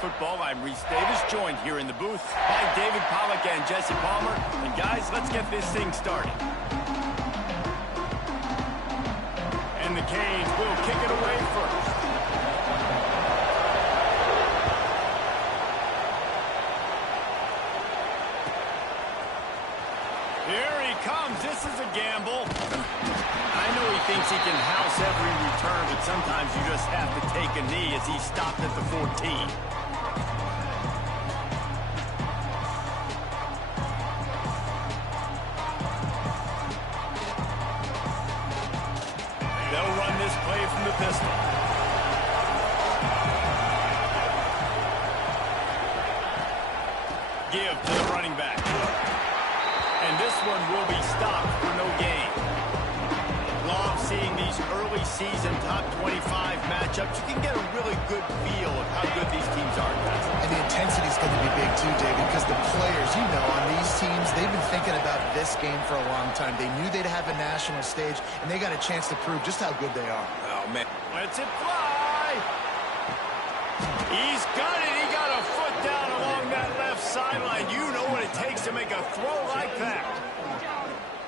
Football. I'm Reese Davis, joined here in the booth by David Pollack and Jesse Palmer. And guys, let's get this thing started. And the Canes will kick it away first. Here he comes. This is a gamble. I know he thinks he can house every return, but sometimes you just have to take a knee as he stopped at the 14. They'll run this play from the pistol. Give to the running back. And this one will be stopped for no gain. Love seeing these early season top 25 matchups. You can get a really good feel of how good these teams are, guys. And the intensity is going to be big too, David, because the players, you know, on these teams, they've been thinking about this game for a long time. They knew they'd have a national stage, and they got a chance to prove just how good they are. Oh, man. Lets it fly. He's got it. He got a foot down along that left sideline. You know what it takes to make a throw like that.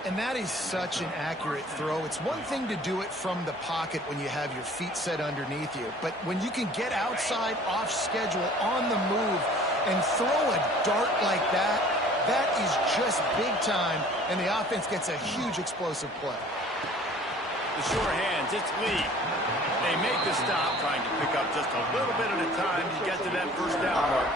And that is such an accurate throw. It's one thing to do it from the pocket when you have your feet set underneath you, but when you can get outside, off schedule, on the move, and throw a dart like that, that is just big time, and the offense gets a huge explosive play. The sure hands, it's Lee. They make the stop, trying to pick up just a little bit at a time to get to that first down mark.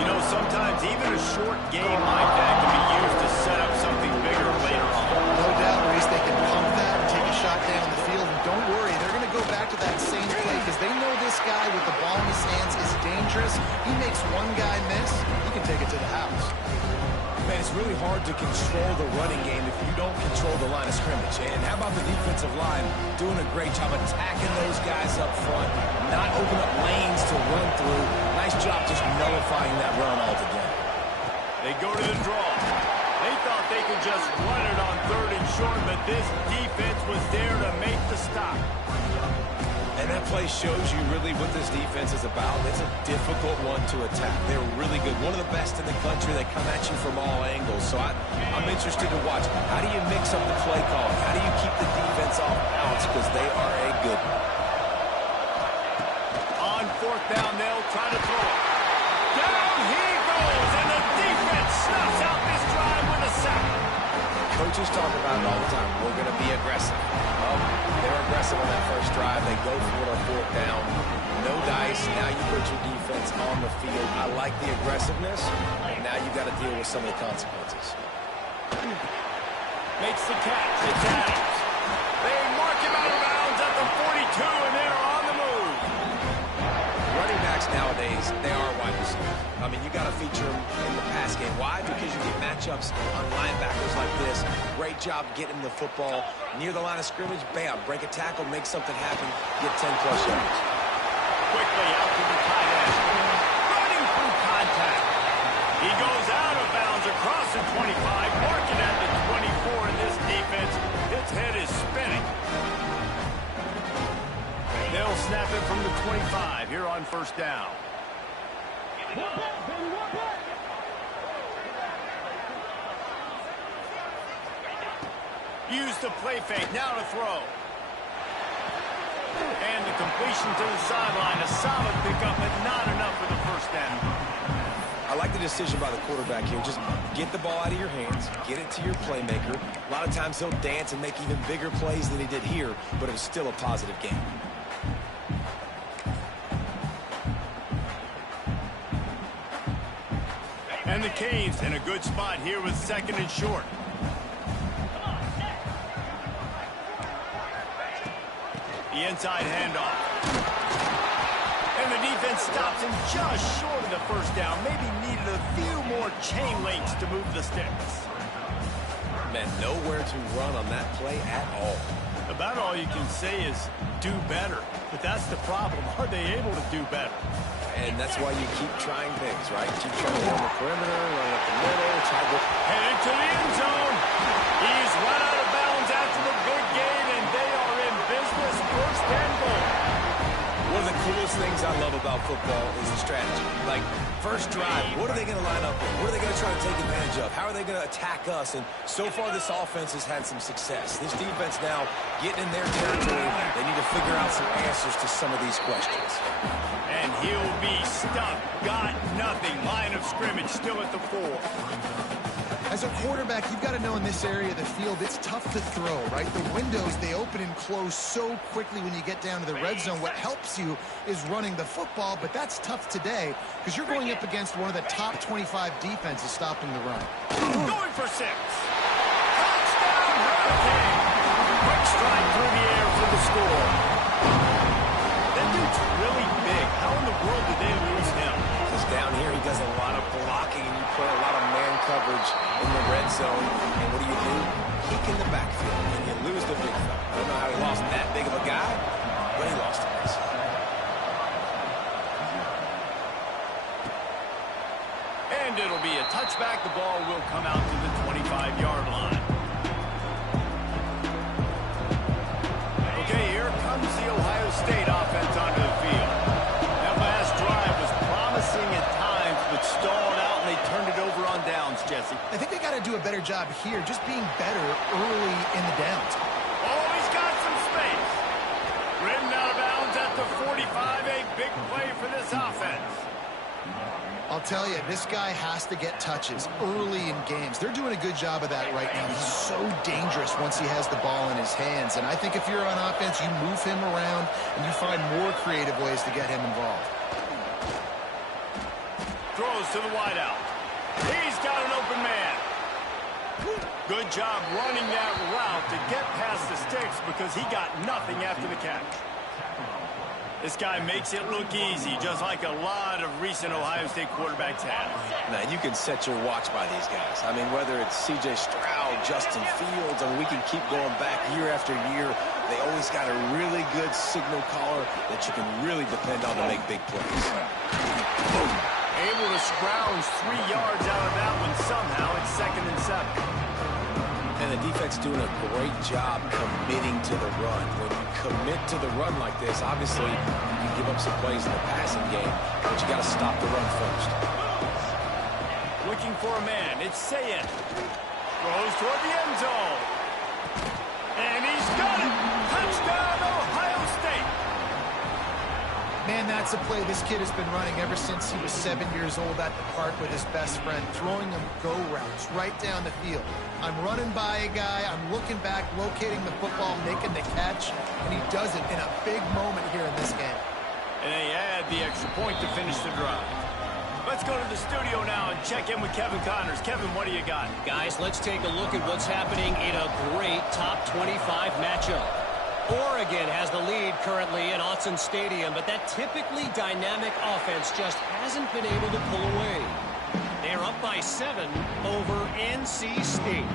You know, sometimes even a short game like that can be used to set up something bigger later on. No doubt, Reese, they can pump that and take a shot down the field. And don't worry, they're going to go back to that same play because they know this guy with the ball in his hands is dangerous. He makes one guy miss, he can take it to the house. Man, it's really hard to control the running game if you don't control the line of scrimmage. And how about the defensive line doing a great job attacking those guys up front, not opening up lanes to run through. Nice job just nullifying that run altogether. They go to the draw. They thought they could just run it on 3rd and short, but this defense was there to make the stop. And that play shows you really what this defense is about. It's a difficult one to attack. They're really good. One of the best in the country. They come at you from all angles. So I'm interested to watch. How do you mix up the play calling? How do you keep the defense off balance? Because they are a good one. On 4th down, they'll try to throw it. Down he goes, and the defense snuffs out this drive with a sack. Coaches talk about it all the time. We're going to be aggressive. Well, they're aggressive on that first drive. They go for it on 4th down. No dice. Now you put your defense on the field. I like the aggressiveness. Now you've got to deal with some of the consequences. Makes the catch. It's Adams. They mark him out of bounds at the 42, and they're on the move. Running backs nowadays, they are wide receivers. I mean, you got to feature them in the pass game. Why? Because you get matchups on linebackers like this. Great job getting the football near the line of scrimmage. Bam, break a tackle, make something happen, get 10-plus yards. Quickly out to the tight end. Running through contact. He goes out of bounds across the 25, marking at the 24, and this defense, its head is spinning. They'll snap it from the 25 here on 1st down. Use the play fake, now to throw. And the completion to the sideline, a solid pickup, but not enough for the 1st down. I like the decision by the quarterback here. Just get the ball out of your hands, get it to your playmaker. A lot of times he'll dance and make even bigger plays than he did here, but it was still a positive game. And the Canes in a good spot here with 2nd and short. The inside handoff. And the defense stops him just short of the 1st down. Maybe needed a few more chain links to move the sticks. Man, nowhere to run on that play at all. About all you can say is do better. But that's the problem. Are they able to do better? And that's why you keep trying things, right? Keep trying to run the perimeter, run up the middle, try to... Headed to the end zone. He's run out of bounds after the big gain, and they are in business. 1st and goal. One of the coolest things I love about football is the strategy. Like, first drive, what are they going to line up with? What are they going to try to take advantage of? How are they going to attack us? And so far, this offense has had some success. This defense now getting in their territory. They need to figure out some answers to some of these questions. And he'll be stuck. Got nothing. Line of scrimmage still at the 4. As a quarterback, you've got to know in this area of the field, it's tough to throw, right? The windows, they open and close so quickly when you get down to the red zone. What helps you is running the football, but that's tough today because you're going up against one of the top 25 defenses stopping the run. Going for 6. Touchdown, Hurricane. Quick strike through the air for the score. That dude's really big. How in the world did they lose him? Because down here, he does a lot of blocking, and you play a lot of man coverage in the red zone. And what do? Kick in the backfield, and you lose the big fella. I don't know how he lost that big of a guy, but he lost it. And it'll be a touchback. The ball will come out to the 25-yard line. Okay, here comes the Ohio State offense onto the field. That last drive was promising at times, but stalled out, and they turned it over on downs, Jesse. I think they got to do a better job here, just being better early in the downs. Oh, he's got some space. Ridden out of bounds at the 45, a big play for this offense. I'll tell you, this guy has to get touches early in games. They're doing a good job of that right now. He's so dangerous once he has the ball in his hands. And I think if you're on offense, you move him around and you find more creative ways to get him involved. Throws to the wideout. He's got an open man. Good job running that route to get past the sticks because he got nothing after the catch. This guy makes it look easy, just like a lot of recent Ohio State quarterbacks have. Now, you can set your watch by these guys. I mean, whether it's C.J. Stroud, Justin Fields, I mean, we can keep going back year after year. They always got a really good signal caller that you can really depend on to make big plays. Able to scrounge 3 yards out of that one somehow. It's 2nd and 7. And the defense doing a great job committing to the run. When you commit to the run like this, obviously you give up some plays in the passing game, but you got to stop the run first. Looking for a man. It's Sayin. Throws toward the end zone. And he's got it. Touchdown, Ohio State. Man, that's a play this kid has been running ever since he was 7 years old at the park with his best friend, throwing him go routes right down the field. I'm running by a guy, I'm looking back, locating the football, making the catch, and he does it in a big moment here in this game. And they add the extra point to finish the drive. Let's go to the studio now and check in with Kevin Connors. Kevin, what do you got? Guys, let's take a look at what's happening in a great top 25 matchup. Oregon has the lead currently at Autzen Stadium, but that typically dynamic offense just hasn't been able to pull away. They're up by 7 over NC State.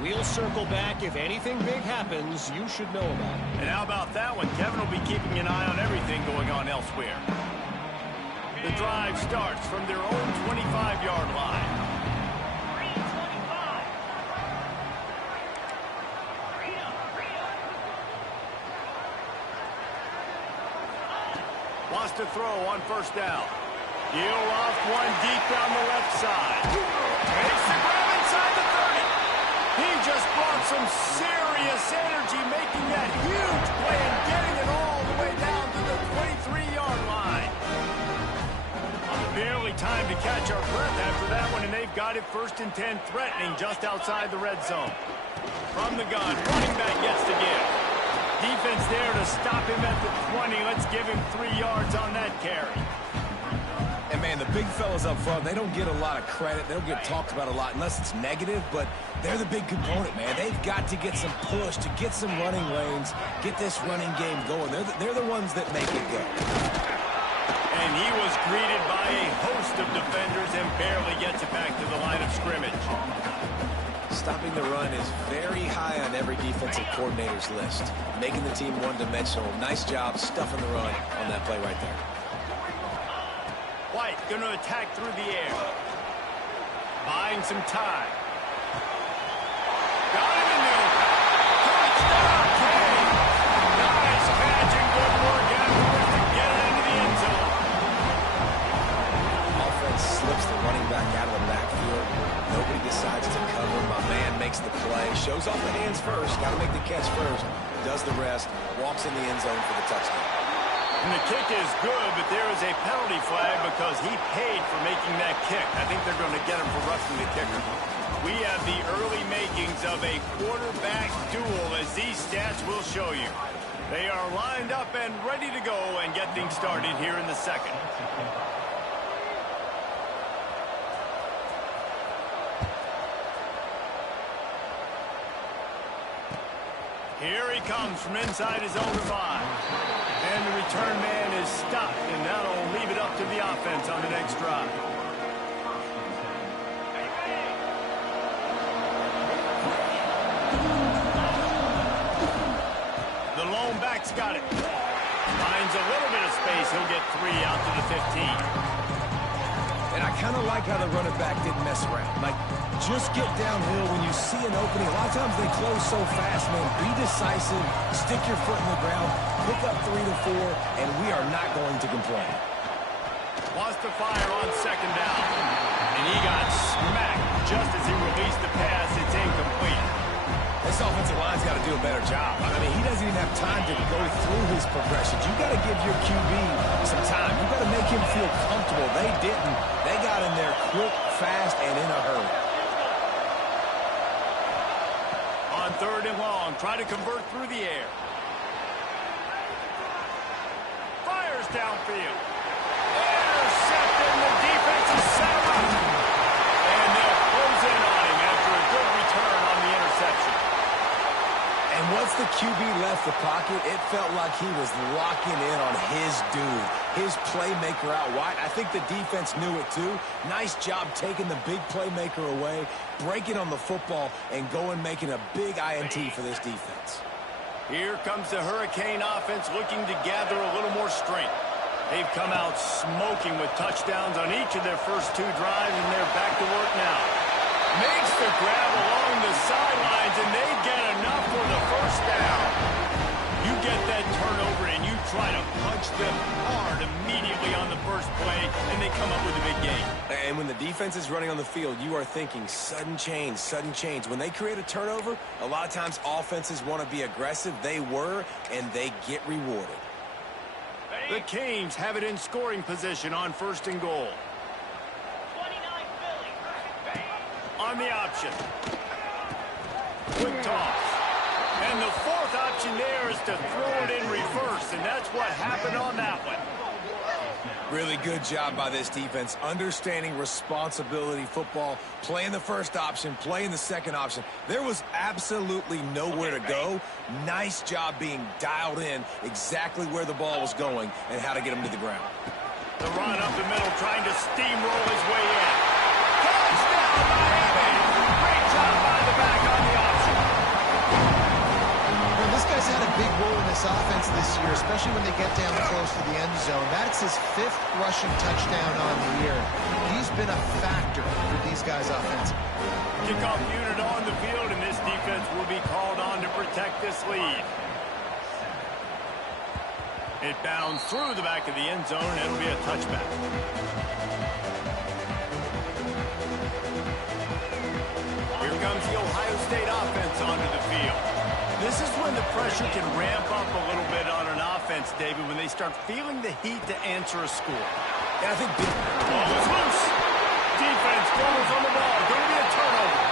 We'll circle back. If anything big happens, you should know about it. And how about that one? Kevin will be keeping an eye on everything going on elsewhere. The drive starts from their own 25-yard line. Wants to throw on 1st down. He'll off one deep down the left side. Makes the grab inside the 30. He just brought some serious energy, making that huge play and getting it all the way down to the 23-yard line. Barely time to catch our breath after that one, and they've got it 1st and 10, threatening just outside the red zone. From the gun, running back gets the give. Defense there to stop him at the 20. Let's give him 3 yards on that carry. And, man, the big fellas up front, they don't get a lot of credit. They don't get talked about a lot unless it's negative, but they're the big component, man. They've got to get some push, to get some running lanes, get this running game going. They're the ones that make it go. And he was greeted by a host of defenders and barely gets it back to the line of scrimmage. Stopping the run is very high on every defensive coordinator's list. Making the team one-dimensional. Nice job stuffing the run on that play right there. White going to attack through the air. Buying some time. Got him in the open. Touchdown, Kane. Nice catch and good work afterwards to get it into first, got to make the catch first, does the rest, walks in the end zone for the touchdown. And the kick is good, but there is a penalty flag because he paid for making that kick. I think they're going to get him for roughing the kicker. We have the early makings of a quarterback duel, as these stats will show you. They are lined up and ready to go and get things started here in the second. Here he comes from inside his own 5. And the return man is stopped, and that'll leave it up to the offense on the next drive. The lone back's got it. Finds a little bit of space. He'll get 3 out to the 15. And I kind of like how the running back didn't mess around. Like, just get downhill when you see an opening. A lot of times they close so fast, man. Be decisive, stick your foot in the ground, pick up 3 to 4, and we are not going to complain. Wants to fire on second down. And he got smacked just as he released the pass. It's incomplete. This offensive line's got to do a better job. I mean, he doesn't even have time to go through his progressions. You got to give your QB some time. You got to make him feel comfortable. They didn't. They got in there quick, fast, and in a hurry. On 3rd and long, try to convert through the air. Fires downfield. Intercepted. The defense is set up. And they'll close in on him after a good return on the interception. And once the QB left the pocket, it felt like he was locking in on his dude, his playmaker out wide. I think the defense knew it too. Nice job taking the big playmaker away, breaking on the football, and going making a big INT for this defense. Here comes the Hurricane offense looking to gather a little more strength. They've come out smoking with touchdowns on each of their first 2 drives, and they're back to work now. Makes the grab along the sidelines, and they get enough for the first down. You get that turnover, and you try to punch them hard immediately on the first play, and they come up with a big gain. And when the defense is running on the field, you are thinking sudden change, sudden change. When they create a turnover, a lot of times offenses want to be aggressive. They were, and they get rewarded. The Canes have it in scoring position on 1st and goal. On the option. Quick toss. And the 4th option there is to throw it in reverse, and that's what happened on that one. Really good job by this defense, understanding responsibility football, playing the first option, playing the second option. There was absolutely nowhere to go. Nice job being dialed in exactly where the ball was going and how to get him to the ground. The run up the middle, trying to steamroll his way in. Touchdown, Miami! Great job by the back on the option. Well, this guy's had a big role in this offense this year, especially when they get down close to the end zone. That's his 5th rushing touchdown on the year. He's been a factor for these guys offensively. Kickoff unit on the field, and this defense will be called on to protect this lead. It bounds through the back of the end zone, and it'll be a touchback. Here comes the Ohio State offense onto the field. This is when the pressure can ramp up a little bit on an offense, David, when they start feeling the heat to answer a score. And I think ball is loose. Defense falls on the ball. Going to be a turnover.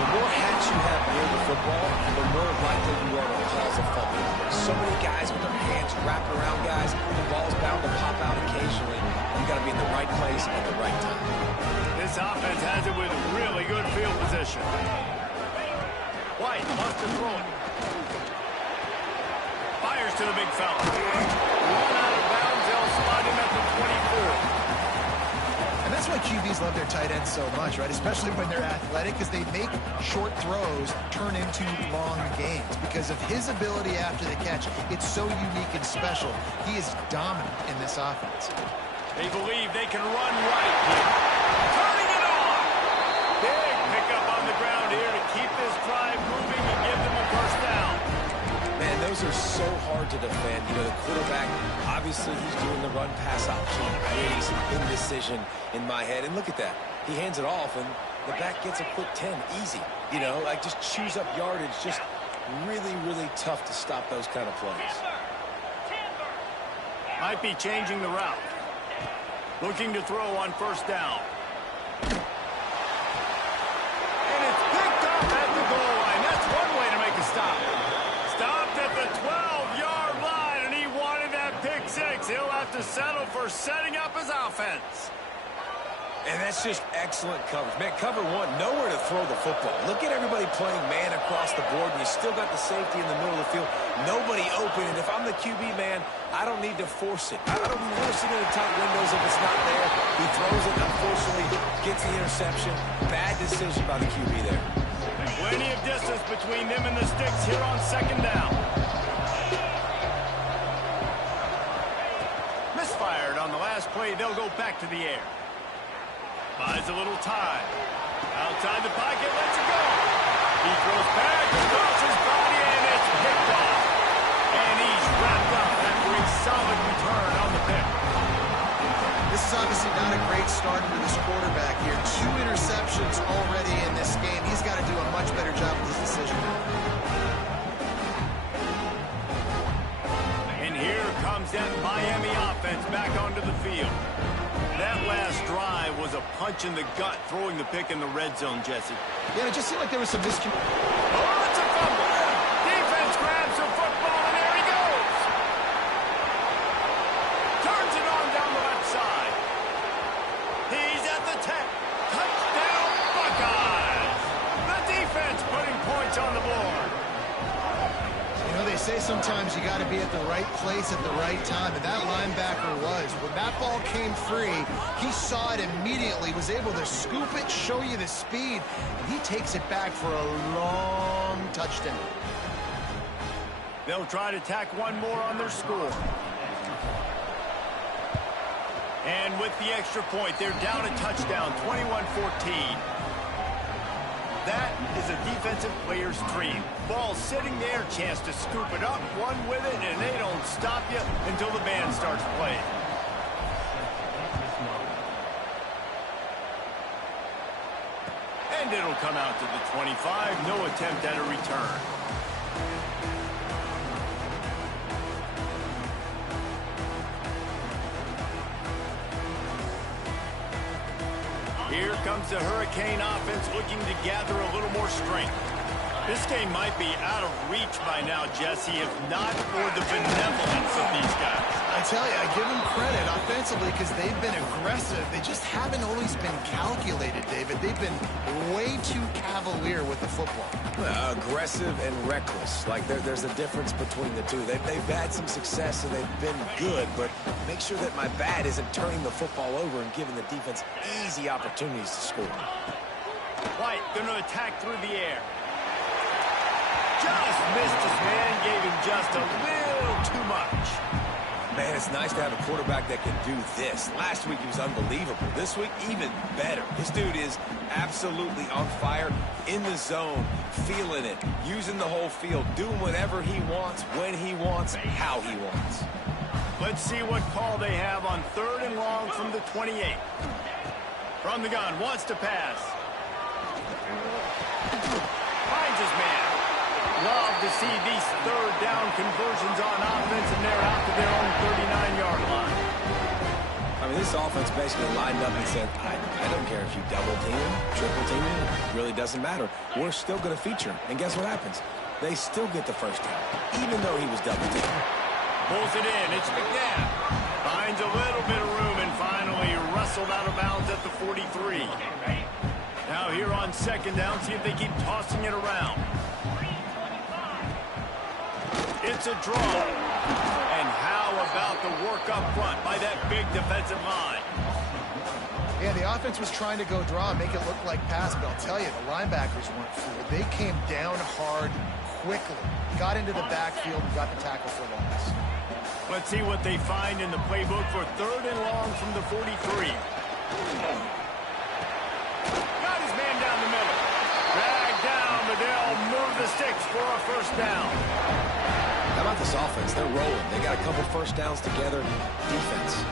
the more hats you have near the football, the more likely you are to cause a fumble. So many guys with their hands wrapped around guys, the ball's bound to pop out occasionally. You got to be in the right place at the right time. This offense has it with really good field position. White wants to throw it. Fires to the big fella. Run out of bounds. They'll spot him at the 24. And that's why QBs love their tight ends so much, right? Especially when they're athletic, because they make short throws turn into long gains. Because of his ability after the catch, it's so unique and special. He is dominant in this offense. They believe they can run right here. Turning it on. Big pickup on the ground here to keep this drive moving and give them a first down. Man, those are so hard to defend. You know, the quarterback, obviously he's doing the run-pass option, creating some indecision in my head. And look at that. He hands it off, and the back gets a quick 10, easy. You know, like just chews up yardage. Just really, really tough to stop those kind of plays. Might be changing the route. Looking to throw on first down. And it's picked up at the goal line. That's one way to make a stop. Stopped at the 12-yard line, and he wanted that pick six. He'll have to settle for setting up his offense. And that's just excellent coverage. Man, cover one, nowhere to throw the football. Look at everybody playing man across the board, and you still got the safety in the middle of the field. Nobody open, and if I'm the QB, man, I don't need to force it. I don't force it into tight windows if it's not there. He throws it, unfortunately, gets the interception. Bad decision by the QB there. Plenty of distance between them and the sticks here on second down. Misfired on the last play. They'll go back to the air. Buys a little time. Outside the pocket, lets it go. He throws back across his body, and it's picked off. And he's wrapped up after a solid return on the pick. This is obviously not a great start for this quarterback here. 2 interceptions already in this game. He's got to do a much better job with his decision. And here comes that Miami offense back onto the field. That last drive was a punch in the gut, throwing the pick in the red zone, Jesse. Yeah, it just seemed like there was some miscommunication. Oh, it's a fumble. Defense grabs the football, and there he goes. Turns it on down the left side. He's at the 10. Touchdown, Buckeyes. The defense putting points on the board. You know, they say sometimes you got to be at the right place at the right time, and that linebacker was. When that ball came free, he saw it immediately, was able to scoop it, show you the speed, and he takes it back for a long touchdown. They'll try to tack one more on their score. And with the extra point, they're down a touchdown, 21-14. That is a defensive player's dream. Ball sitting there, chance to scoop it up, one with it, and they don't stop you until the band starts playing. And it'll come out to the 25. No attempt at a return. Here comes the Hurricane offense looking to gather a little more strength. This game might be out of reach by now, Jesse, if not for the benevolence of these guys. I tell you, I give them credit offensively because they've been aggressive. They just haven't always been calculated, David. They've been way too cavalier with the football. Aggressive and reckless. Like there's a difference between the two. They've had some success and they've been good, but make sure that my bad isn't turning the football over and giving the defense easy opportunities to score. White going to attack through the air. Just missed his man, gave him just a little too much. Man, it's nice to have a quarterback that can do this. Last week he was unbelievable. This week, even better. This dude is absolutely on fire, in the zone, feeling it, using the whole field, doing whatever he wants, when he wants, how he wants. Let's see what call they have on 3rd and long from the 28. From the gun, wants to pass. Finds his man. Love to see these 3rd down conversions on offense, and they're out to their own 39-yard line. I mean, this offense basically lined up and said, I don't care if you double team him, triple team him, it really doesn't matter. We're still going to feature him. And guess what happens? They still get the first down, even though he was double teamed. Pulls it in. It's McNabb. Finds a little bit of room and finally wrestled out of bounds at the 43. Now here on 2nd down, see if they keep tossing it around. It's a draw. And how about the work up front by that big defensive line? Yeah, the offense was trying to go draw and make it look like pass, but I'll tell you, the linebackers weren't fooled. They came down hard quickly, got into the backfield, and got the tackle for loss. Let's see what they find in the playbook for 3rd and long from the 43. Got his man down the middle. Dragged down, but they'll move the sticks for a first down. How about this offense? They're rolling. They got a couple first downs together. Defense.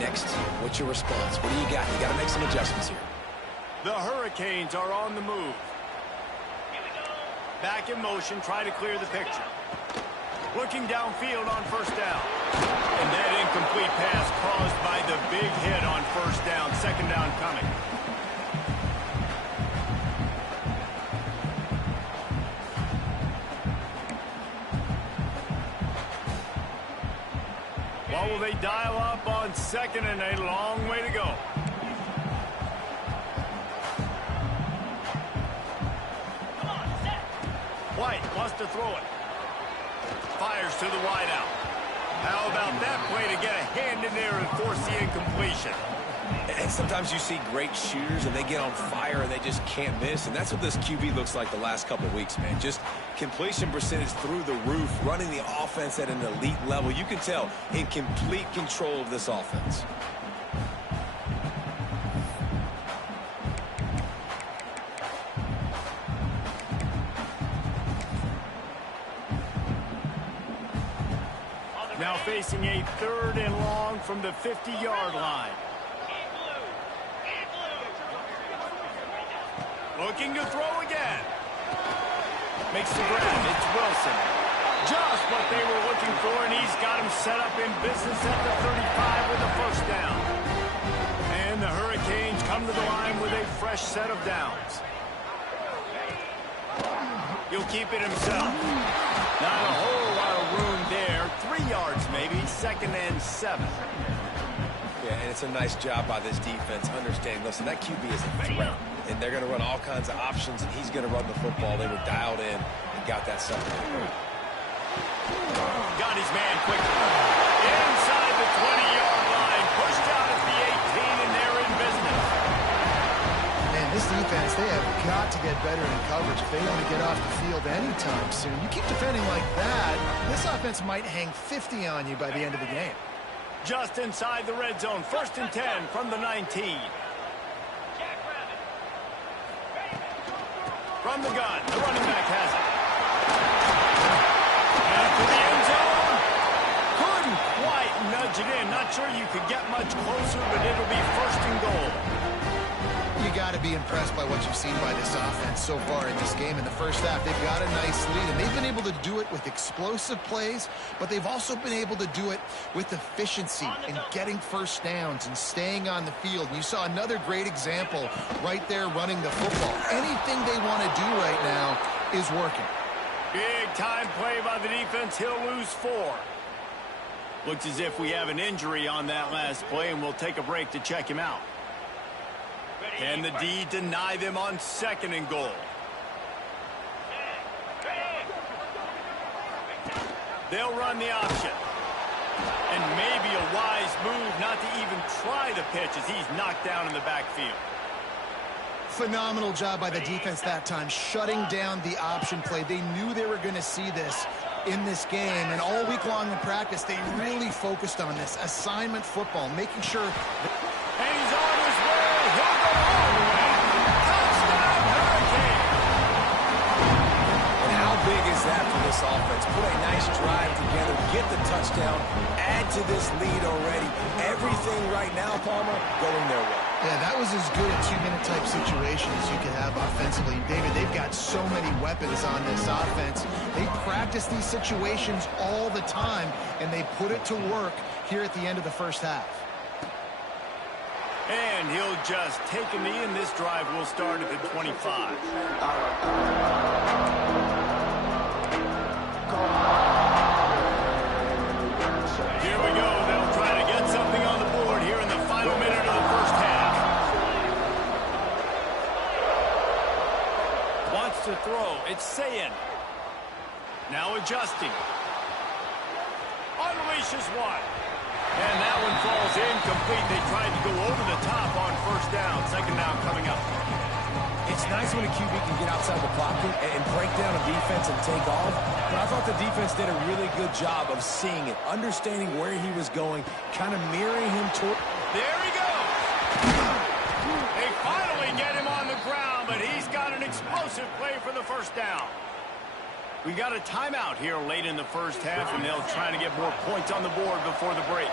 Next, what's your response? What do you got? You got to make some adjustments here. The Hurricanes are on the move. Back in motion, try to clear the picture. Looking downfield on first down. And that incomplete pass caused by the big hit on first down. Second down coming. What will they dial up on second and a long way to go? White wants to throw it. Fires to the wideout. How about that play to get a hand in there and force the incompletion? And sometimes you see great shooters and they get on fire and they just can't miss. And that's what this QB looks like the last couple of weeks, man. Just completion percentage through the roof, running the offense at an elite level. You can tell in complete control of this offense. Now facing a 3rd and long from the 50-yard line. Looking to throw again. Makes the grab. It's Wilson. Just what they were looking for, and he's got him set up in business at the 35 with a first down. And the Hurricanes come to the line with a fresh set of downs. He'll keep it himself. Not a whole lot of room there. 3 yards maybe. 2nd and 7. Yeah, and it's a nice job by this defense understanding, listen, that QB is a threat. And they're going to run all kinds of options, and he's going to run the football. They were dialed in and got that second. Got his man quickly. Inside the 20-yard line. Pushed out at the 18, and they're in business. Man, this defense, they have got to get better in coverage if they want to get off the field anytime soon. You keep defending like that, this offense might hang 50 on you by the end of the game. Just inside the red zone. 1st and 10 from the 19. From the gun, the running back has it. And to the end zone. Couldn't quite nudge it in. Not sure you could get much closer, but it'll be 1st and goal. You got to be impressed by what you've seen by this offense so far in this game. In the first half, they've got a nice lead, and they've been able to do it with explosive plays, but they've also been able to do it with efficiency and getting first downs and staying on the field. And you saw another great example right there running the football. Anything they want to do right now is working. Big-time play by the defense. He'll lose 4. Looks as if we have an injury on that last play, and we'll take a break to check him out. Can the D deny them on 2nd and goal? They'll run the option. And maybe a wise move not to even try the pitch as he's knocked down in the backfield. Phenomenal job by the defense that time, shutting down the option play. They knew they were going to see this in this game, and all week long in practice, they really focused on this assignment football, making sure. And he's on his way. He'll go all the way. Touchdown, Hurricane. And how big is that for this offense? Put a nice drive together, get the touchdown, add to this lead already. Everything right now, Palmer, going their way. Yeah, that was as good a 2-minute type situation as you could have offensively. David, they've got so many weapons on this offense. They practice these situations all the time, and they put it to work here at the end of the first half. And he'll just take a knee, and this drive will start at the 25. Here we go. They'll try to get something on the board here in the final minute of the first half. Wants to throw. It's Sayin. Now adjusting. Unleashes one. And that one falls incomplete. They tried to go over the top on first down. 2nd down coming up. It's nice when a QB can get outside the pocket and break down a defense and take off. But I thought the defense did a really good job of seeing it, understanding where he was going, kind of mirroring him toward. There he goes. They finally get him on the ground, but he's got an explosive play for the first down. We got a timeout here late in the first half, and they'll try to get more points on the board before the break.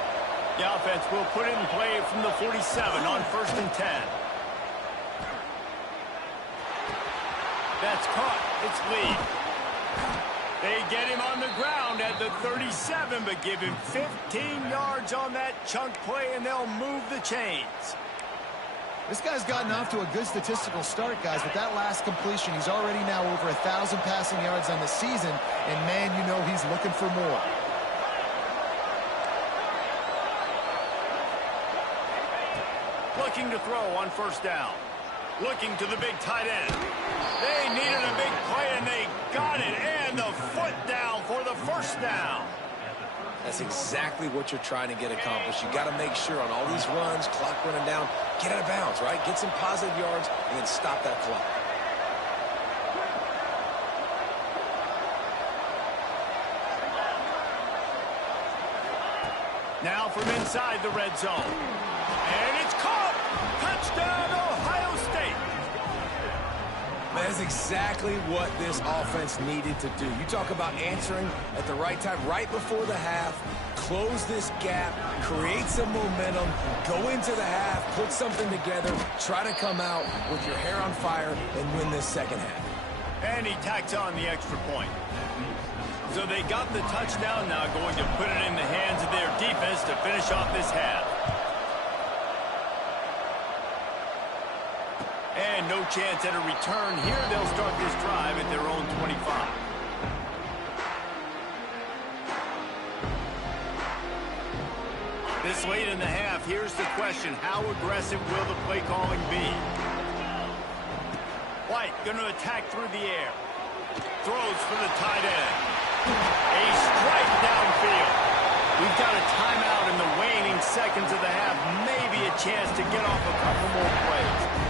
The offense will put it in play from the 47 on 1st and 10. That's caught. It's Lee. They get him on the ground at the 37, but give him 15 yards on that chunk play, and they'll move the chains. This guy's gotten off to a good statistical start, guys. With that last completion, he's already now over 1,000 passing yards on the season, and man, you know he's looking for more. Looking to throw on first down. Looking to the big tight end. They needed a big play, and they got it. And the foot down for the first down. That's exactly what you're trying to get accomplished. You got to make sure on all these runs, clock running down, get out of bounds, right? Get some positive yards, and then stop that clock. Now from inside the red zone. And it's caught. Touchdown, Ohio State. That's exactly what this offense needed to do. You talk about answering at the right time, right before the half, close this gap, create some momentum, go into the half, put something together, try to come out with your hair on fire and win this second half. And he tacks on the extra point. So they got the touchdown, now going to put it in the hands of their defense to finish off this half. And no chance at a return here. They'll start this drive at their own 25. This late in the half, here's the question. How aggressive will the play calling be? White going to attack through the air. Throws for the tight end. A strike downfield. We've got a timeout in the waning seconds of the half. Maybe a chance to get off a couple more plays.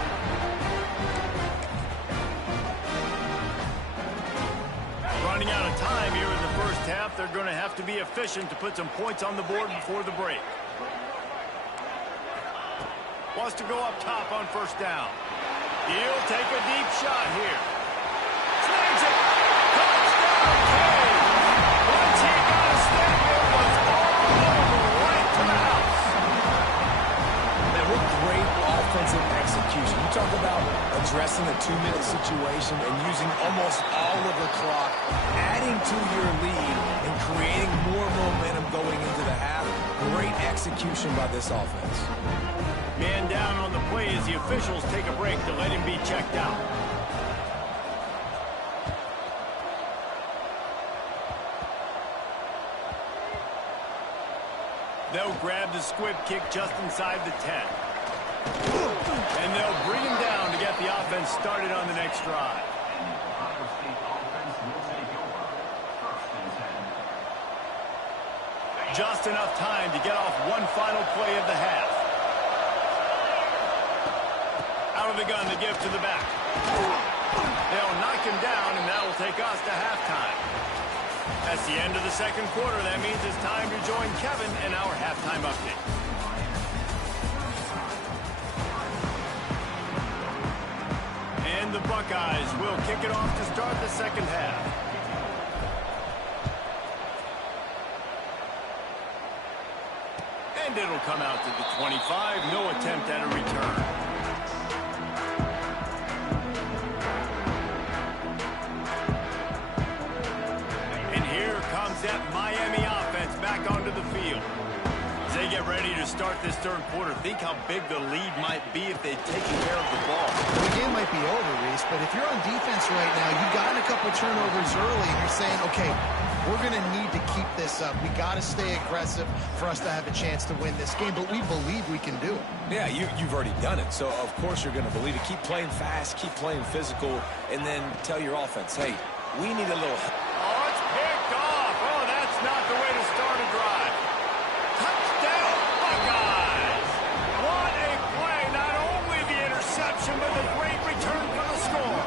Running out of time here in the first half. They're going to have to be efficient to put some points on the board before the break. Wants to go up top on first down. He'll take a deep shot here. Snags it. Touchdown, Cade. Once he got a step, it was all over right to the house. Man, what great offensive execution. You talk about addressing a 2-minute situation and using almost all of the clock, adding to your lead and creating more momentum going into the half. Great execution by this offense. Man down on the play as the officials take a break to let him be checked out. They'll grab the squib kick just inside the 10. And they'll bring him down to get the offense started on the next drive. Just enough time to get off one final play of the half. Out of the gun, the give to the back. They'll knock him down, and that will take us to halftime. That's the end of the second quarter. That means it's time to join Kevin in our halftime update. And the Buckeyes will kick it off to start the second half. And it'll come out to the 25. No attempt at a return. That Miami offense back onto the field. As they get ready to start this third quarter, think how big the lead might be if they'd taken care of the ball. Well, the game might be over, Reese, but if you're on defense right now, you've gotten a couple turnovers early, and you're saying, okay, we're going to need to keep this up. We got to stay aggressive for us to have a chance to win this game, but we believe we can do it. Yeah, you've already done it, so of course you're going to believe it. Keep playing fast, keep playing physical, and then tell your offense, hey, we need a little help. Oh, it's picked off. Oh, that's not the way to start a drive. Touchdown, Buckeyes. What a play. Not only the interception, but the great return for the score.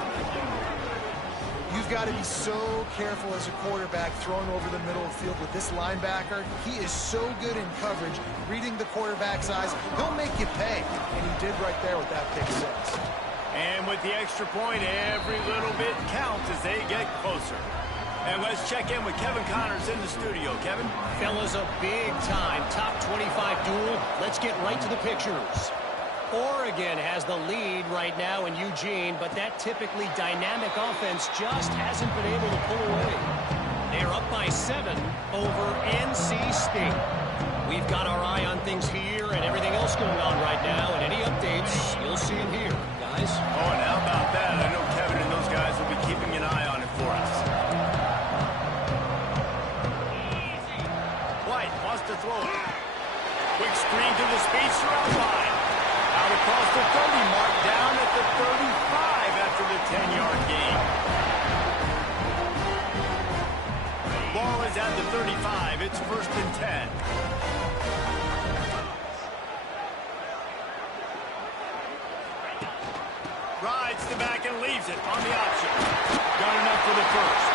You've got to be so careful as a quarterback throwing over the middle of the field with this linebacker. He is so good in coverage, reading the quarterback's eyes. He'll make you pay, and he did right there with that pick six. And with the extra point, every little bit counts as they get closer. And let's check in with Kevin Connors in the studio. Kevin? Fellas, a big-time top 25 duel. Let's get right to the pictures. Oregon has the lead right now in Eugene, but that typically dynamic offense just hasn't been able to pull away. They're up by 7 over NC State. We've got our eye on things here and everything else going on right now, and any updates, you'll see them here, guys. Oh, and how about that? I know Kevin and those guys will be keeping an eye on it for us. White wants to throw it. Quick screen to the speedster outline. Out across the 30 mark, down at the 35 after the 10-yard gain. Ball is at the 35. It's 1st and 10. Rides the back and leaves it on the option. Got enough for the first.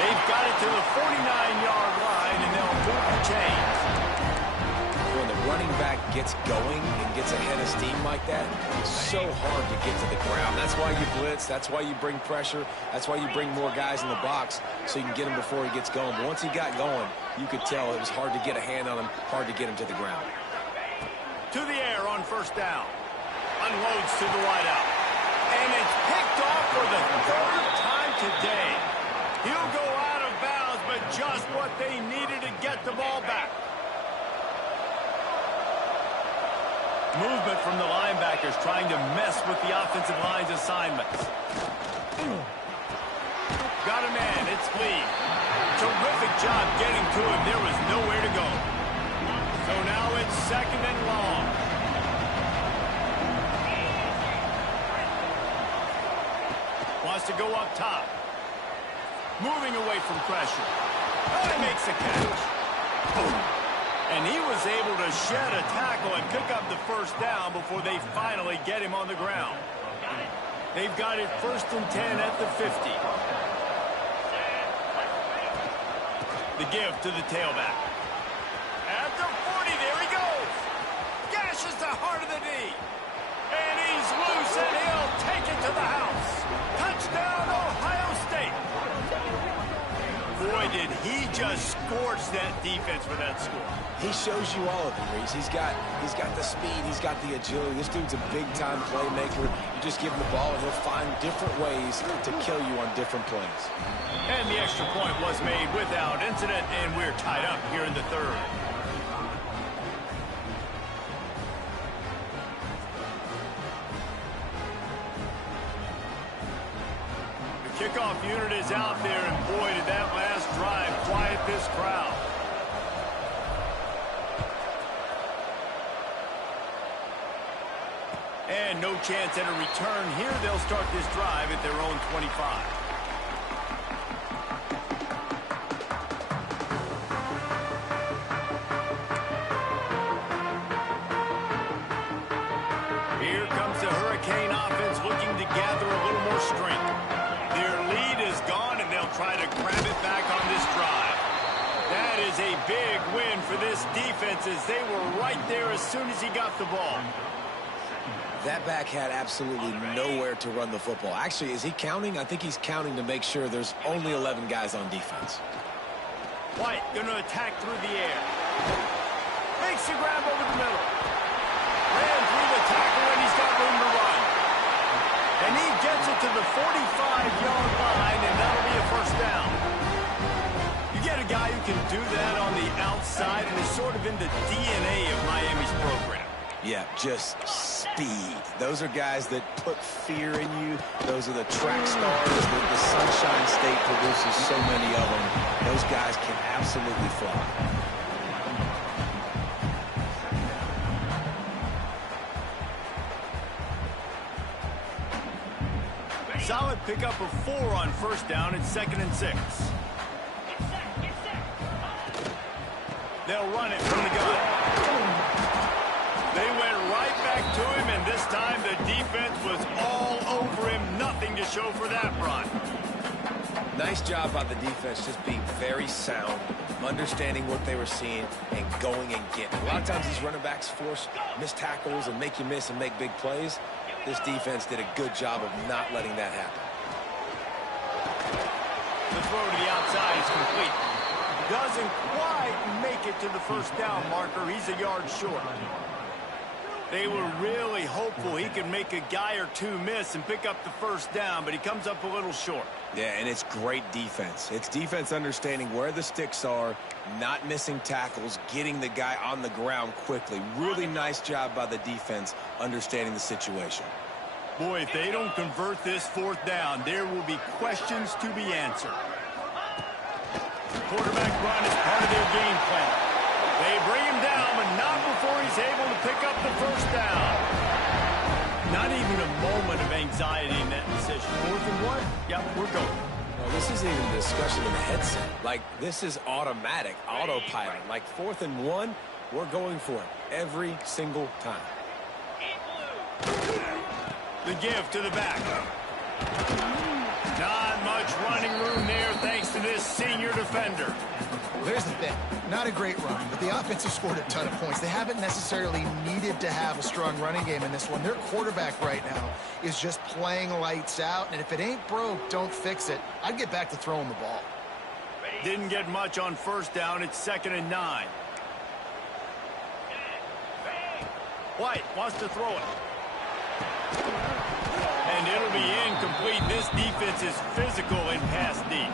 They've got it to the 49-yard line, and they'll move the chains. When the running back gets going and gets ahead of steam like that, it's so hard to get to the ground. That's why you blitz. That's why you bring pressure. That's why you bring more guys in the box so you can get him before he gets going. But once he got going, you could tell it was hard to get a hand on him, hard to get him to the ground. To the air on 1st down. Unloads to the wideout. And it's picked off for the 3rd time today. He'll go out of bounds, but just what they needed to get the ball back. Movement from the linebackers trying to mess with the offensive line's assignments. Got a man, it's Lee. Terrific job getting to him. There was nowhere to go. So now it's 2nd and long. Wants to go up top. Moving away from pressure. Oh, he makes a catch. Boom. And he was able to shed a tackle and pick up the 1st down before they finally get him on the ground. They've got it 1st and 10 at the 50. The give to the tailback. At the 40, there he goes. Gashes the heart of the knee. And he's loose, and he'll take it to the house. Touchdown, Ohio State. Boy, did he just scorch that defense for that score. He shows you all of it, Reese. He's got the speed. He's got the agility. This dude's a big-time playmaker. You just give him the ball, and he'll find different ways to kill you on different plays. And the extra point was made without incident, and we're tied up here in the 3rd. Kickoff unit is out there, and boy, did that last drive quiet this crowd. And no chance at a return here. They'll start this drive at their own 25. Here comes the Hurricane offense looking to gather a little more strength. Their lead is gone, and they'll try to grab it back on this drive. That is a big win for this defense, as they were right there as soon as he got the ball. That back had absolutely nowhere to run the football. Actually, is he counting? I think he's counting to make sure there's only 11 guys on defense. White going to attack through the air. Makes the grab over the middle. Ran through the tackle, and he's got room to run. And he gets it to the 45-yard line, and that'll be a 1st down. You get a guy who can do that on the outside, and is sort of in the DNA of Miami's program. Yeah, just speed. Those are guys that put fear in you. Those are the track stars that the Sunshine State produces so many of them. Those guys can absolutely fly. Solid pickup of 4 on 1st down and 2nd and 6. They'll run it from the gun. They went right back to him, and this time the defense was all over him. Nothing to show for that run. Nice job by the defense, just being very sound, understanding what they were seeing, and going and getting. A lot of times these running backs force missed tackles and make you miss and make big plays. This defense did a good job of not letting that happen. The throw to the outside is complete. Doesn't quite make it to the 1st down marker. He's a yard short. They were really hopeful he could make a guy or two miss and pick up the first down, but he comes up a little short. Yeah, and it's great defense. It's defense understanding where the sticks are, not missing tackles, getting the guy on the ground quickly. Really nice job by the defense understanding the situation. Boy, if they don't convert this fourth down, there will be questions to be answered. Quarterback run is part of their game plan. They bring him down, but not before he's able to pick up the first down. Not even a moment of anxiety in that decision. 4th and 1? Yep, we're going. Well, this isn't even a discussion in the headset. Like, this is automatic, autopilot. Like, 4th and 1, we're going for it every single time. The give to the back. Not much running room there thanks to this senior defender. Here's the thing. Not a great run, but the offense has scored a ton of points. They haven't necessarily needed to have a strong running game in this one. Their quarterback right now is just playing lights out, and if it ain't broke, don't fix it. I'd get back to throwing the ball. Didn't get much on first down. It's 2nd and 9. White wants to throw it. And it'll be incomplete. This defense is physical and pass deep.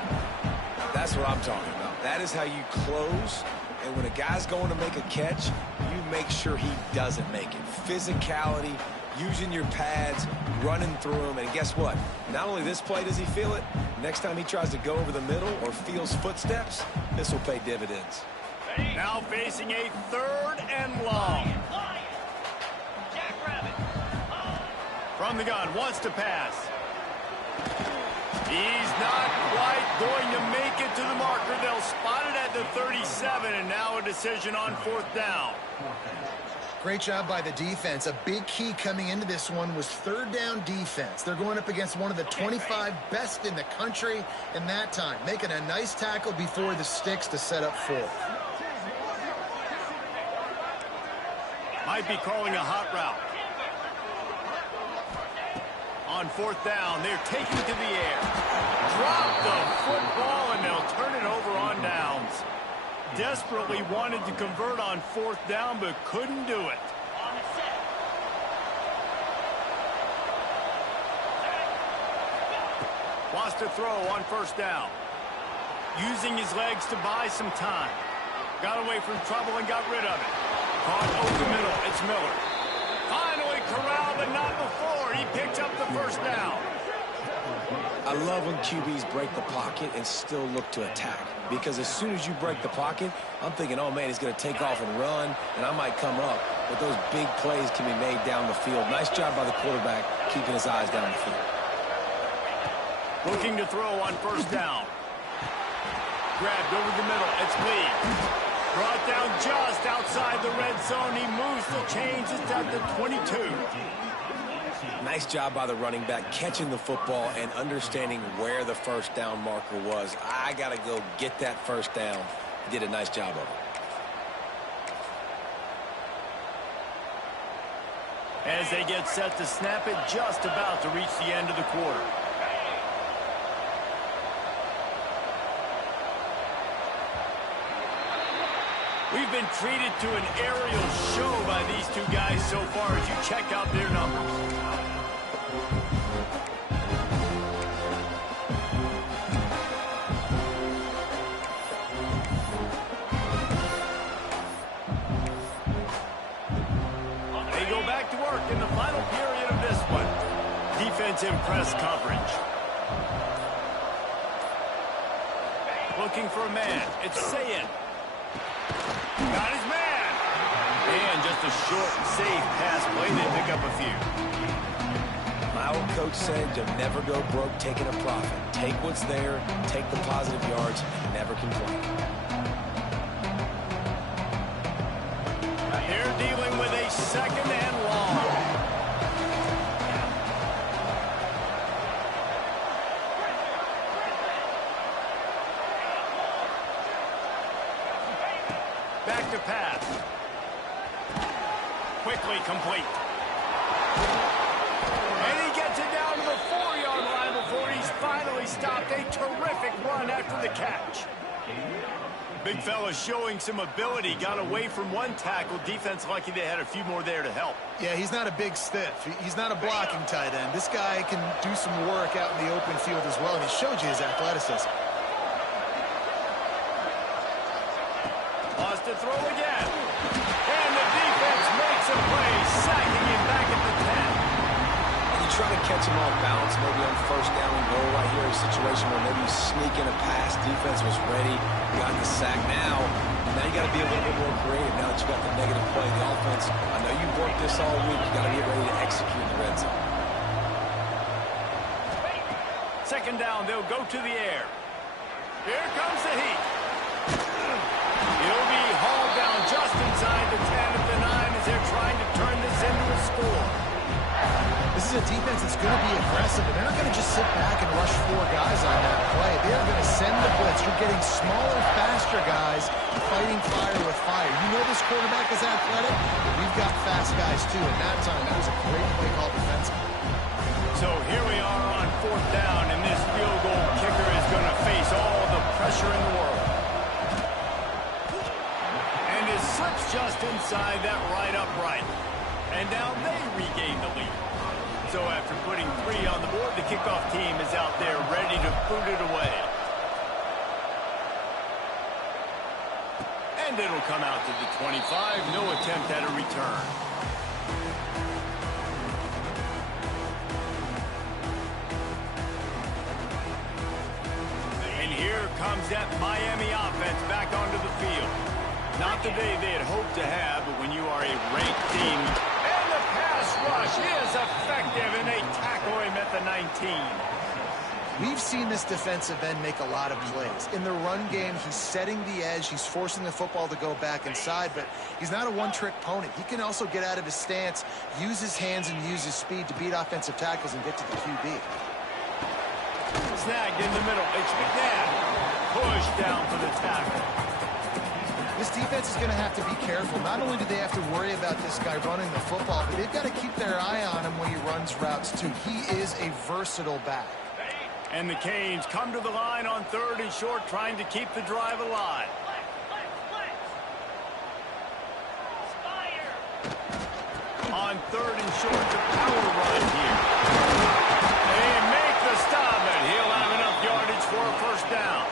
That's what I'm talking about. That is how you close. And when a guy's going to make a catch, you make sure he doesn't make it. Physicality, using your pads, running through them. And guess what? Not only this play does he feel it, next time he tries to go over the middle or feels footsteps, this will pay dividends. Now facing a 3rd and long. From the gun, wants to pass. He's not quite going to make it to the marker. They'll spot it at the 37, and now a decision on 4th down. Great job by the defense. A big key coming into this one was 3rd down defense. They're going up against one of the 25 best in the country in that time, making a nice tackle before the sticks to set up 4th. Might be calling a hot route. On 4th down, they're taking to the air. Drop the football, and they'll turn it over on downs. Desperately wanted to convert on 4th down, but couldn't do it. Wants to throw on 1st down. Using his legs to buy some time. Got away from trouble and got rid of it. Caught over the middle. It's Miller. Finally corralled, but not before. He picked up the first down. I love when QBs break the pocket and still look to attack. Because as soon as you break the pocket, I'm thinking, oh, man, he's going to take off and run, and I might come up. But those big plays can be made down the field. Nice job by the quarterback keeping his eyes down the field. Looking to throw on 1st down. Grabbed over the middle. It's Lee. Brought down just outside the red zone. He moves the chains. It's at the 22. Nice job by the running back catching the football and understanding where the 1st down marker was. I got to go get that 1st down. He did a nice job of it. As they get set to snap it, just about to reach the end of the quarter. We've been treated to an aerial show by these two guys so far as you check out their numbers. They go back to work in the final period of this one. Defense in press coverage. Looking for a man. It's Sayin. Got his man. And just a short, safe pass play. They pick up a few. My old coach said to never go broke taking a profit. Take what's there, take the positive yards, and never complain. They're dealing with a 2nd and long. Back to pass. Quickly complete. And he gets it down to the 4-yard line before he's finally stopped. A terrific run after the catch. Big fella showing some ability. Got away from one tackle. Defense lucky they had a few more there to help. Yeah, he's not a big stiff. He's not a blocking tight end. This guy can do some work out in the open field as well, and he showed you his athleticism. Lost to throw again. And the defense makes a play, sacking him back at the 10. You try to catch him off balance, maybe on first down and goal right here, a situation where maybe you sneak in a pass, defense was ready, got the sack. Now you got to be a little bit more creative now that you got the negative play. The offense, I know you've worked this all week, you got to get ready to execute in the red zone. Second down, they'll go to the air. Here comes the heat. He'll be hauled down just inside the 10 at the 9 as they're trying to turn this into a score. This is a defense that's going to be aggressive, and they're not going to just sit back and rush 4 guys on that play. They are going to send the blitz. You're getting smaller, faster guys fighting fire with fire. You know this quarterback is athletic, but we've got fast guys too. And that time, that was a great play call defensively. So here we are on 4th down, and this field goal kicker is going to face all the pressure in the world. And it slips just inside that right upright. And now they regain the lead. So after putting 3 on the board, the kickoff team is out there ready to boot it away. And it'll come out to the 25. No attempt at a return. And here comes that Miami offense back onto the field. Not the day they had hoped to have, but when you are a ranked team... rush is effective, and they tackle him at the 19. We've seen this defensive end make a lot of plays. In the run game, he's setting the edge. He's forcing the football to go back inside, but he's not a one-trick pony. He can also get out of his stance, use his hands, and use his speed to beat offensive tackles and get to the QB. Snagged in the middle. It's McNabb. Pushed down for the tackle. This defense is going to have to be careful. Not only do they have to worry about this guy running the football, but they've got to keep their eye on him when he runs routes, too. He is a versatile back. And the Canes come to the line on 3rd and short, trying to keep the drive alive. On 3rd and short, the power run here. They make the stop, and he'll have enough yardage for a first down.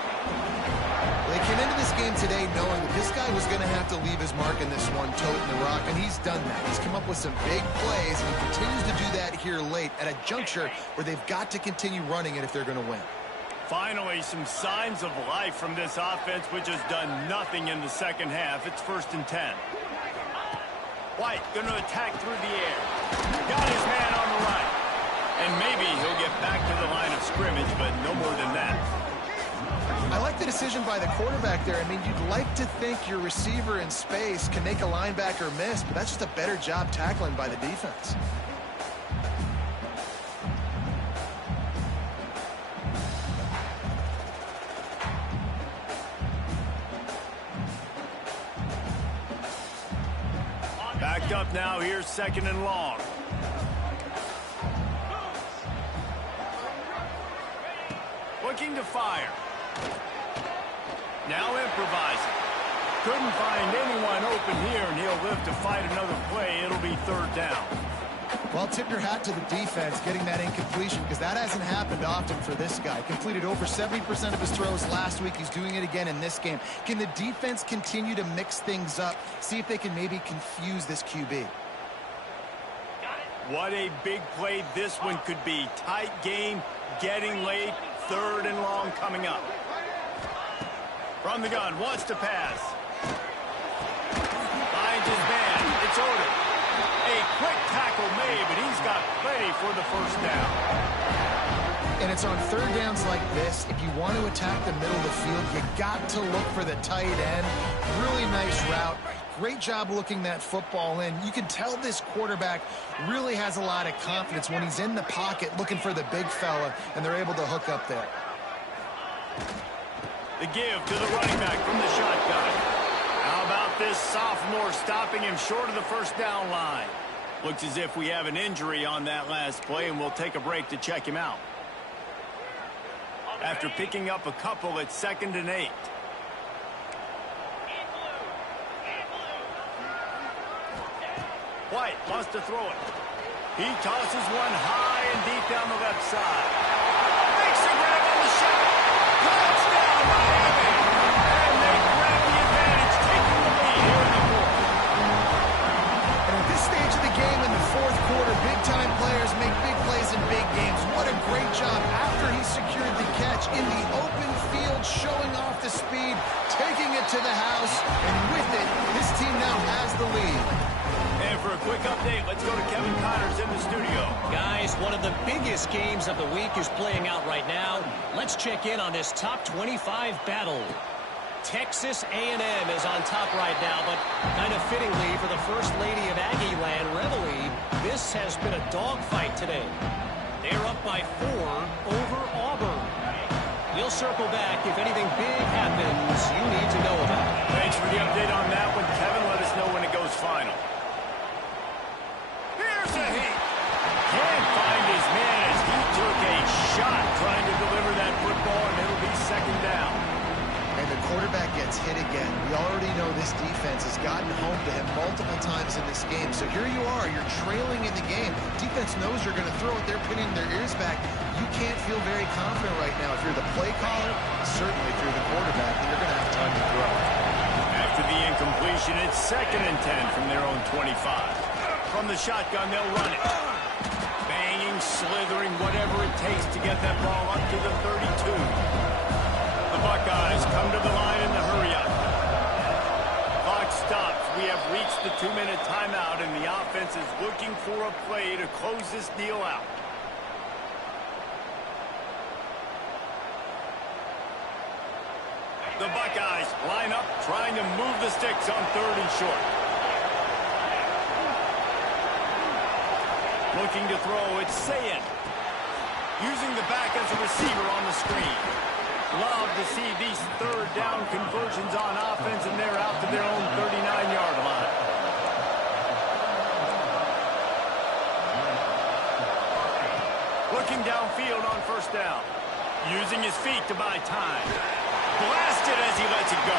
They came into this game today knowing that this guy was going to have to leave his mark in this one, toting the rock, and he's done that. He's come up with some big plays, and he continues to do that here late at a juncture where they've got to continue running it if they're going to win. Finally, some signs of life from this offense, which has done nothing in the second half. It's 1st and 10. White going to attack through the air. Got his man on the right. And maybe he'll get back to the line of scrimmage, but no more than that. I like the decision by the quarterback there. I mean, you'd like to think your receiver in space can make a linebacker miss, but that's just a better job tackling by the defense. Backed up now. Here's 2nd and long. Looking to fire. Now improvising. Couldn't find anyone open here, and he'll live to fight another play. It'll be 3rd down. Well, tip your hat to the defense getting that incompletion, because that hasn't happened often for this guy. Completed over 70% of his throws last week. He's doing it again in this game. Can the defense continue to mix things up, see if they can maybe confuse this QB? What a big play this one could be. Tight game, getting late, 3rd and long coming up. From the gun, wants to pass. Finds his man. It's Oda. A quick tackle made, but he's got plenty for the first down. And it's on 3rd downs like this. If you want to attack the middle of the field, you got to look for the tight end. Really nice route. Great job looking that football in. You can tell this quarterback really has a lot of confidence when he's in the pocket looking for the big fella, and they're able to hook up there. The give to the running back from the shotgun. How about this sophomore stopping him short of the first down line? Looks as if we have an injury on that last play, and we'll take a break to check him out. After picking up a couple, it's 2nd and 8. White wants to throw it. He tosses one high and deep down the left side. Makes the grab on the shot. Touchdown, Miami! And they grab the advantage, taking the lead here in the fourth. And at this stage of the game in the fourth quarter, big-time players make big plays in big games. What a great job after he secured the catch in the open field, showing off the speed, taking it to the house, and with it, this team now has the lead. And for a quick update, let's go to Kevin Connors in the studio. Guys, one of the biggest games of the week is playing out right now. Let's check in on this top 25 battle. Texas A&M is on top right now, but kind of fittingly for the First Lady of Aggie Land, Reveille, this has been a dogfight today. They're up by 4 over Auburn. We'll circle back if anything big happens you need to know about. Thanks for the update on that one, Kevin. Let us know when it goes final. Here's a hit. Can't find his man as he took a shot trying to deliver that football, and it'll be second down. And the quarterback gets hit again. We already know this defense has gotten home to him multiple times in this game. So here you are, you're trailing in the game. Defense knows you're going to throw it. They're pinning their ears back. You can't feel very confident right now. If you're the play caller, certainly if you're the quarterback, then you're going to have time to throw. After the incompletion, it's 2nd and 10 from their own 25. From the shotgun, they'll run it. Banging, slithering, whatever it takes to get that ball up to the 32. The Buckeyes come to the line in the hurry-up. Clock stops. We have reached the 2-minute timeout, and the offense is looking for a play to close this deal out. The Buckeyes line up, trying to move the sticks on 3rd and short. Looking to throw, it's Sayin. Using the back as a receiver on the screen. Love to see these 3rd down conversions on offense, and they're out to their own 39-yard line. Looking downfield on 1st down. Using his feet to buy time. Blasted as he lets it go.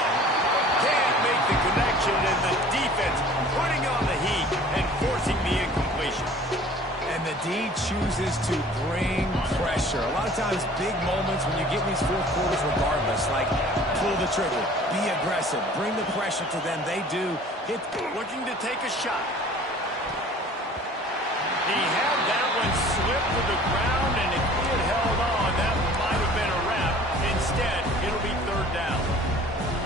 Can't make the connection, and the defense putting on the heat and forcing the incompletion. And the D chooses to bring pressure. A lot of times, big moments when you get in these fourth quarters regardless, like pull the trigger, be aggressive, bring the pressure to them. They do. Looking to take a shot. He had that one slip to the ground, and if he had held on, that might have been a wrap. Instead, it'll be 3rd down.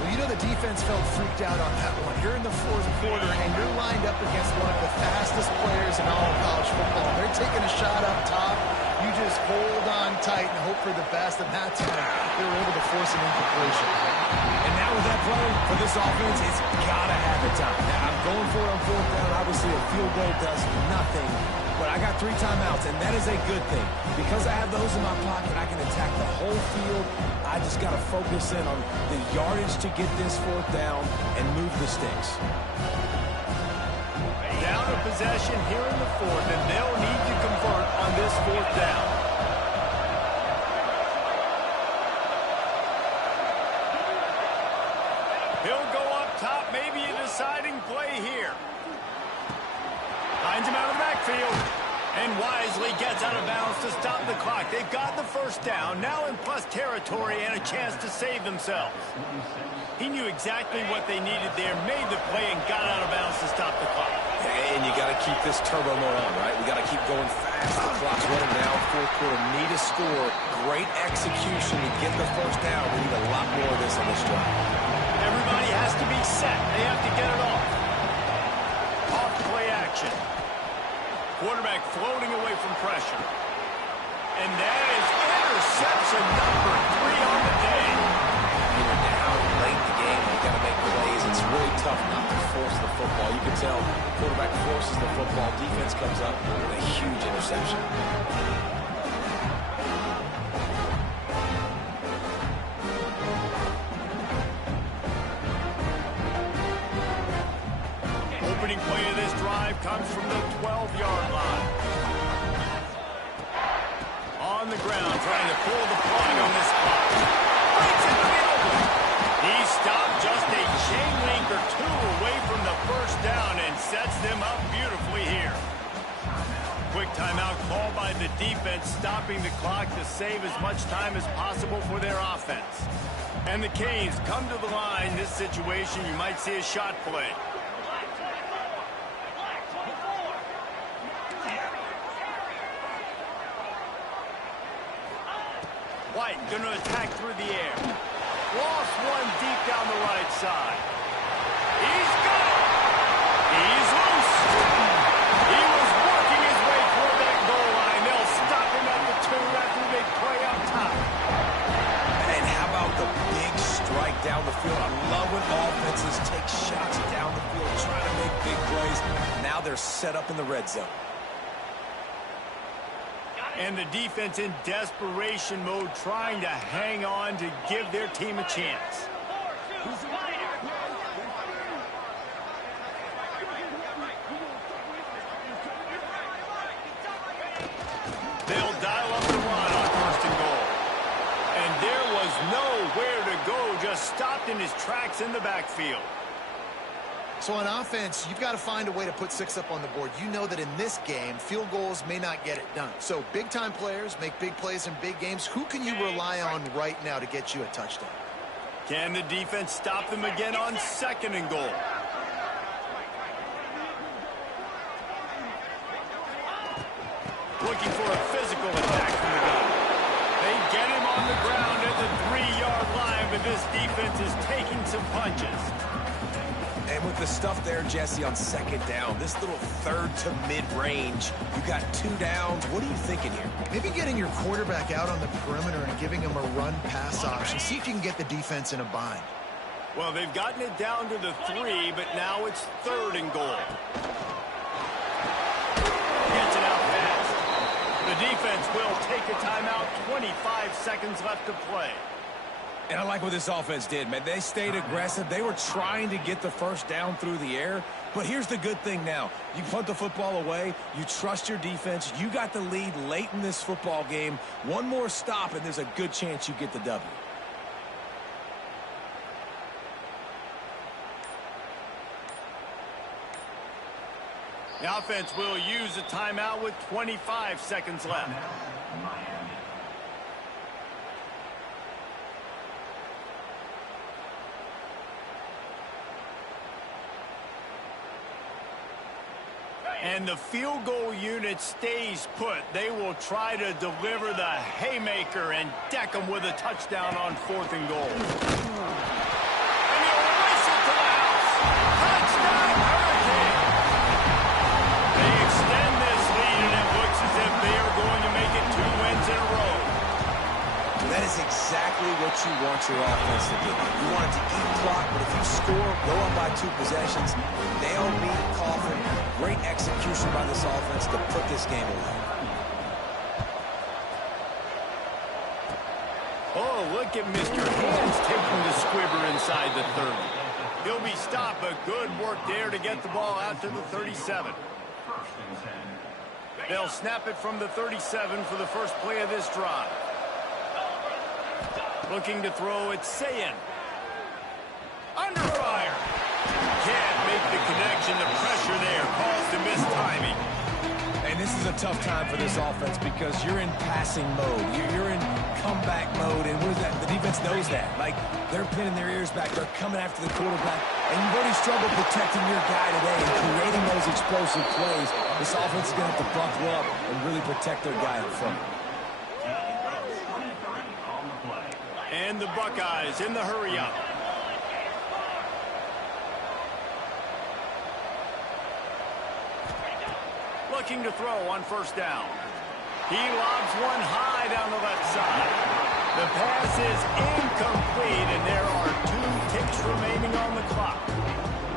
Well, you know the defense felt freaked out on that one. You're in the fourth quarter, and you're lined up against one of the fastest players in all of college football. They're taking a shot up top. You just hold on tight and hope for the best, and that time they were able to force an incompletion. And now with that play, for this offense, it's got to have the time. Now, I'm going for it on 4th down. Obviously, a field goal does nothing. But I got 3 timeouts, and that is a good thing. Because I have those in my pocket, I can attack the whole field. I just got to focus in on the yardage to get this 4th down and move the sticks. Down a possession here in the 4th, and they'll need to convert on this 4th down. He'll go up top, maybe a deciding play here. Finds him out of the backfield. And wisely gets out of bounds to stop the clock. They've got the 1st down, now in plus territory and a chance to save themselves. He knew exactly what they needed there, made the play, and got out of bounds to stop the clock. And you got to keep this turbo mode on, right? We got to keep going fast. The clock's running down. 4th quarter, need a score. Great execution to get the 1st down. We need a lot more of this on this drive. Everybody has to be set. They have to get it off. Off play action. Quarterback floating away from pressure. And that is interception number 3 on the day. When you're down late in the game, you got to make plays. It's really tough not to force the football. You can tell quarterback forces the football. Defense comes up with a huge interception. Opening play of this drive comes from the 12-yard line. On the ground, trying to pull the plug on this clock. Breaks into the open. He stopped just a chain link or 2 away from the 1st down and sets them up beautifully Timeout called by the defense, stopping the clock to save as much time as possible for their offense. And the Canes come to the line. This situation, you might see a shot play. White going to attack through the air. Lost one deep down the right side. He's got it. He's loose. He was working his way toward that goal line. They'll stop him at the 2 after they play up top. And how about the big strike down the field? I love when offenses take shots down the field, trying to make big plays. Now they're set up in the red zone. And the defense in desperation mode, trying to hang on to give their team a chance. They'll dial up the run on 1st and goal. And there was nowhere to go, just stopped in his tracks in the backfield. So on offense, you've got to find a way to put 6 up on the board. You know that in this game, field goals may not get it done. So big-time players make big plays in big games. Who can you rely on right now to get you a touchdown? Can the defense stop them again on 2nd and goal? Looking for a physical attack from the gun. They get him on the ground at the 3-yard line, but this defense is taking some punches. And with the stuff there, Jesse, on 2nd down, this little 3rd to mid-range, you got 2 downs. What are you thinking here? Maybe getting your quarterback out on the perimeter and giving him a run-pass option. See if you can get the defense in a bind. Well, they've gotten it down to the 3, but now it's 3rd and goal. Gets it out fast. The defense will take a timeout. 25 seconds left to play. And I like what this offense did, man. They stayed aggressive. They were trying to get the 1st down through the air. But here's the good thing now. You punt the football away. You trust your defense. You got the lead late in this football game. One more stop, and there's a good chance you get the W. The offense will use a timeout with 25 seconds left. And the field goal unit stays put. They will try to deliver the haymaker and deck them with a touchdown on 4th and goal. And he'll race it to the house. Touchdown, Hurricane! They extend this lead, and it looks as if they are going to make it 2 wins in a row. That is exactly what you want your offense to do. You want it to eat clock, but if you score, go up by 2 possessions, nail beat Coffin. Great execution by this offense to put this game away. Oh, look at Mr. Hands taking the squibber inside the 30. He'll be stopped, but good work there to get the ball out to the 37. They'll snap it from the 37 for the first play of this drive. Looking to throw, it's Sayin. Under fire. Can't make the connection. The pressure there caused the missed timing. And this is a tough time for this offense because you're in passing mode. You're in comeback mode, and what is that? The defense knows that. Like, they're pinning their ears back. They're coming after the quarterback, and you've already struggled protecting your guy today and creating those explosive plays. This offense is going to have to buckle up and really protect their guy in front. And the Buckeyes in the hurry-up. Looking to throw on 1st down. He lobs one high down the left side. The pass is incomplete, and there are 2 ticks remaining on the clock.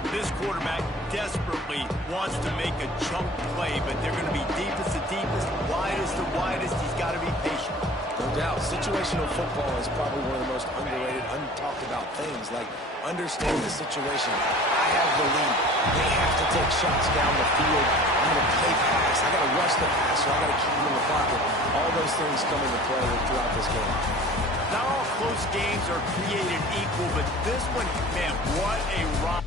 This quarterback desperately wants to make a chunk play, but they're going to be deepest to deepest, widest to widest. He's got to be patient. No doubt. Situational football is probably one of the most underrated, untalked about things. Like, understand the situation. I have the lead. They have to take shots down the field. I'm going to play pass. I got to rush the passer. I got to keep him in the pocket. All those things come into play throughout this game. Not all close games are created equal, but this one, man, what a rock.